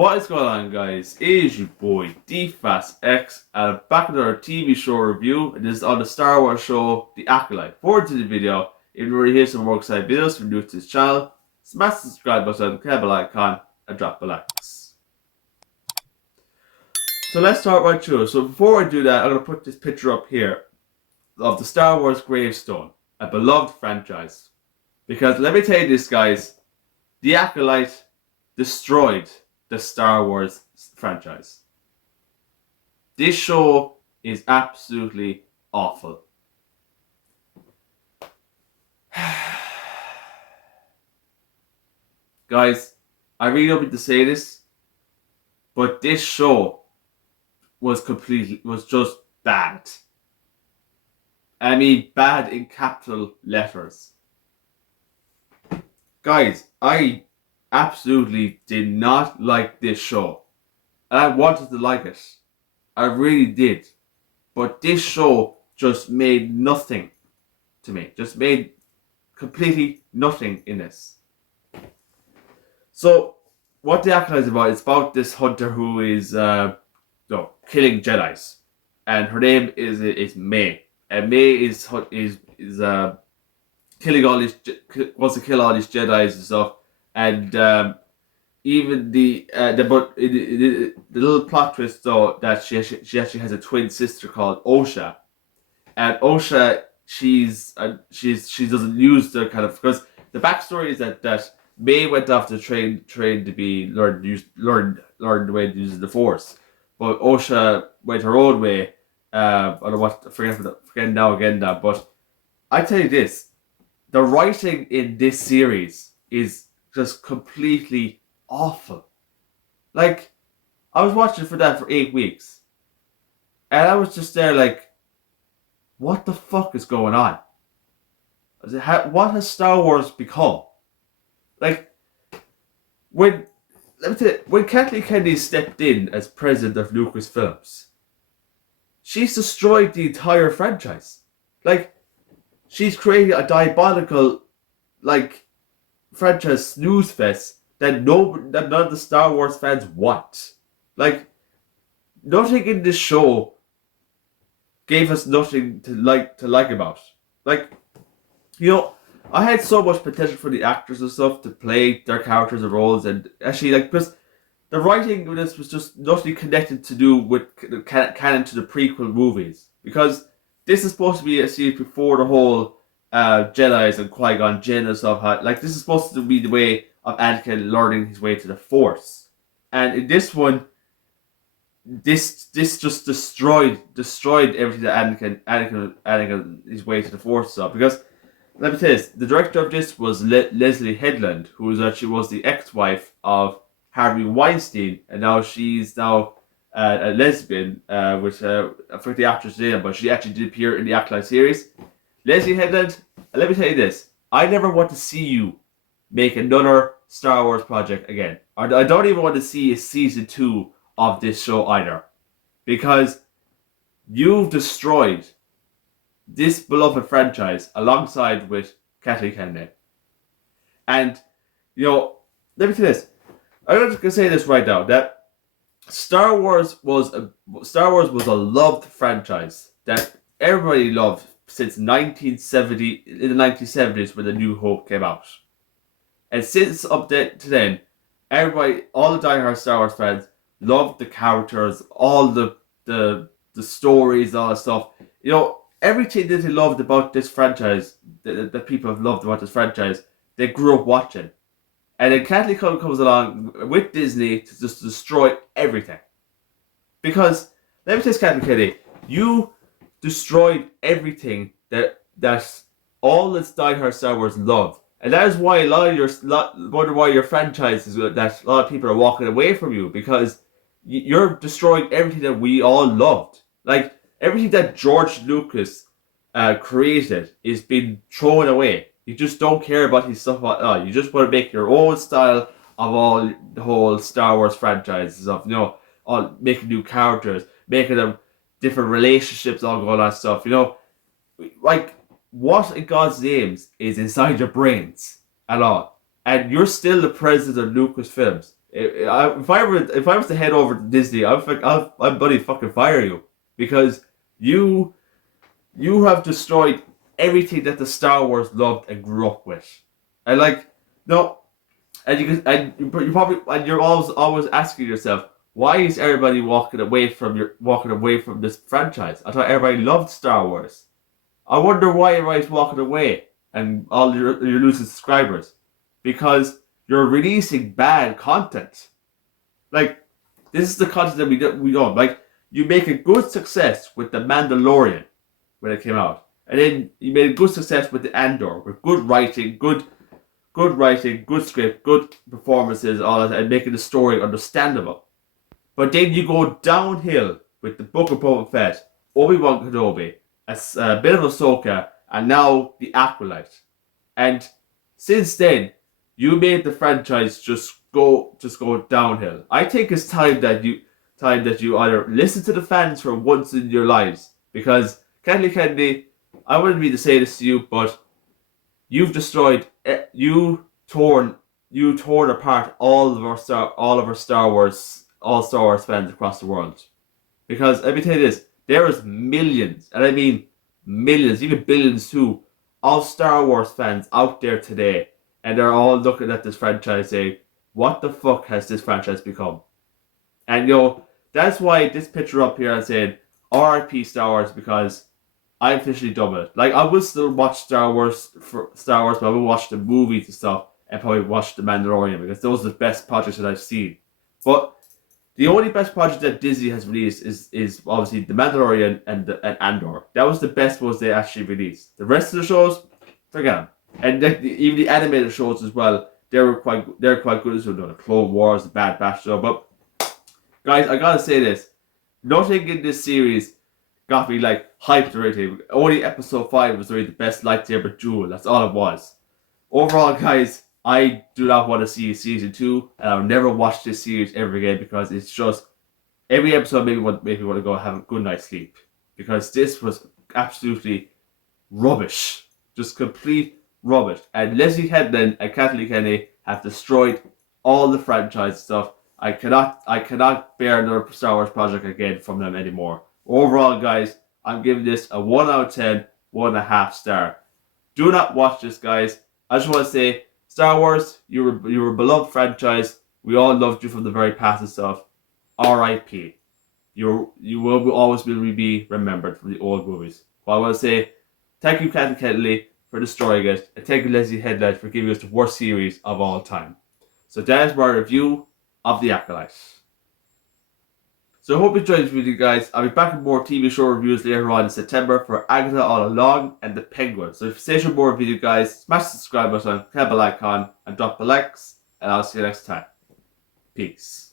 What is going on, guys? It is your boy DFastX, and I'm back with our TV show review. And this is on the Star Wars show, The Acolyte. Forward to the video. If you want to hear some more exciting videos from new to this channel, smash the subscribe button, click the bell icon, and drop the likes. So let's start right through. So before I do that, I'm going to put this picture up here of the Star Wars gravestone, a beloved franchise. Because let me tell you this, guys, The Acolyte destroyed the Star Wars franchise. This show is absolutely awful. Guys, I really don't mean to say this, but this show was just bad. I mean, bad in capital letters. Guys, I absolutely did not like this show. And I wanted to like it. I really did. But this show just made nothing to me. Just made completely nothing in this. So, what The Acolyte is about, it's about this hunter who is killing Jedis. And her name is May. And May is killing all these, wants to kill all these Jedis and stuff. And even the little plot twist though that she actually has a twin sister called Osha, and Osha she doesn't use the kind of, because the backstory is that May went off to train to be learn the way to use the Force, but Osha went her own way. I don't want to forget now again that, but I tell you this, the writing in this series is just completely awful. Like, I was watching for 8 weeks, and I was just there like, what the fuck is going on? What has Star Wars become? Like, when Kathleen Kennedy stepped in as president of Lucasfilms, she's destroyed the entire franchise. Like, she's created a diabolical, franchise snooze fest that none of the Star Wars fans want. Like, nothing in this show gave us nothing to like about. Like, you know, I had so much potential for the actors and stuff to play their characters and roles, and actually, because the writing of this was just nothing connected to do with the canon to the prequel movies, because this is supposed to be a series before the whole Jedi's and Qui-Gon Jinn and stuff. Like, this is supposed to be the way of Anakin learning his way to the Force, and in this one, this just destroyed everything that Anakin his way to the Force stuff. Because let me tell you this, the director of this was Leslie Headland, who was the ex-wife of Harvey Weinstein, and now she's a lesbian, which I forget the actress name, but she actually did appear in the Acolyte series. Leslie Headland, let me tell you this, I never want to see you make another Star Wars project again. I don't even want to see a season 2 of this show either, because you've destroyed this beloved franchise alongside with Kathleen Kennedy. And, you know, let me tell you this, I'm going to say this right now, that Star Wars was a loved franchise that everybody loved since 1970, in the 1970s, when The New Hope came out. And since up to then, everybody, all the diehard Star Wars fans, loved the characters, all the stories, all that stuff. You know, everything that they loved about this franchise, that people have loved about this franchise, they grew up watching. And then Kathleen Kennedy comes along with Disney to just destroy everything. Because, let me tell you, Kathleen Kennedy, you destroyed everything that all this diehard Star Wars loved. And that is why wonder why your franchises, that a lot of people are walking away from you, because you're destroying everything that we all loved. Like, everything that George Lucas created is being thrown away. You just don't care about his stuff at all. You just want to make your own style of the whole Star Wars franchises, of, you know, all making new characters, making them different relationships, all that stuff. You know, like, what in God's names is inside your brains at all? And you're still the president of Lucasfilms. If I was to head over to Disney, I'd bloody fucking fire you because you have destroyed everything that the Star Wars loved and grew up with. And like, no, you probably you're always asking yourself, why is everybody walking away from this franchise? I thought everybody loved Star Wars. I wonder why everybody's walking away and you're losing subscribers because you're releasing bad content. Like, this is the content that we don't like. You make a good success with the Mandalorian when it came out, and then you made a good success with the Andor with good writing, good script, good performances, all that, and making the story understandable. But then you go downhill with the Book of Boba Fett, Obi-Wan Kenobi, a bit of Ahsoka, and now the Acolyte. And since then, you made the franchise just go downhill. I think it's time that you either listen to the fans for once in your lives, because Kennedy, I wouldn't mean to say this to you, but you've destroyed, you torn apart all of our Star Wars fans across the world. Because let me tell you this, there is millions, and I mean millions, even billions too, of Star Wars fans out there today, and they're all looking at this franchise saying, what the fuck has this franchise become? And that's why this picture up here I'm saying RIP Star Wars, because I'm officially done with it. Like, I will still watch Star Wars, but I will watch the movies and stuff, and probably watch The Mandalorian, because those are the best projects that I've seen. But the only best project that Disney has released is obviously The Mandalorian and Andor. That was the best ones they actually released. The rest of the shows, forget them. And even the animated shows as well, they're quite good as well. The Clone Wars, the Bad Batch show. But guys, I gotta say this: nothing in this series got me like hyped or anything. Only episode 5 was really the best lightsaber duel. That's all it was. Overall, guys, I do not want to see season 2, and I'll never watch this series ever again, because it's just every episode made me want to go have a good night's sleep, because this was absolutely rubbish, just complete rubbish. And Leslie Headland and Kathleen Kennedy have destroyed all the franchise stuff. I cannot bear another Star Wars project again from them anymore. Overall, guys, I'm giving this a 1 out of 10, 1.5 star. Do not watch this, guys. I just want to say, Star Wars, you were a beloved franchise. We all loved you from the very past and stuff. R.I.P. You will always be remembered from the old movies. But I want to say, thank you, Kathleen Kennedy, for destroying it, and thank you, Leslie Headland, for giving us the worst series of all time. So that is my review of The Acolyte. So I hope you enjoyed this video, guys. I'll be back with more TV show reviews later on in September for Agatha All Along and The Penguin. So if you stay for more video, guys, smash the subscribe button, click the bell icon, and drop the likes, and I'll see you next time. Peace.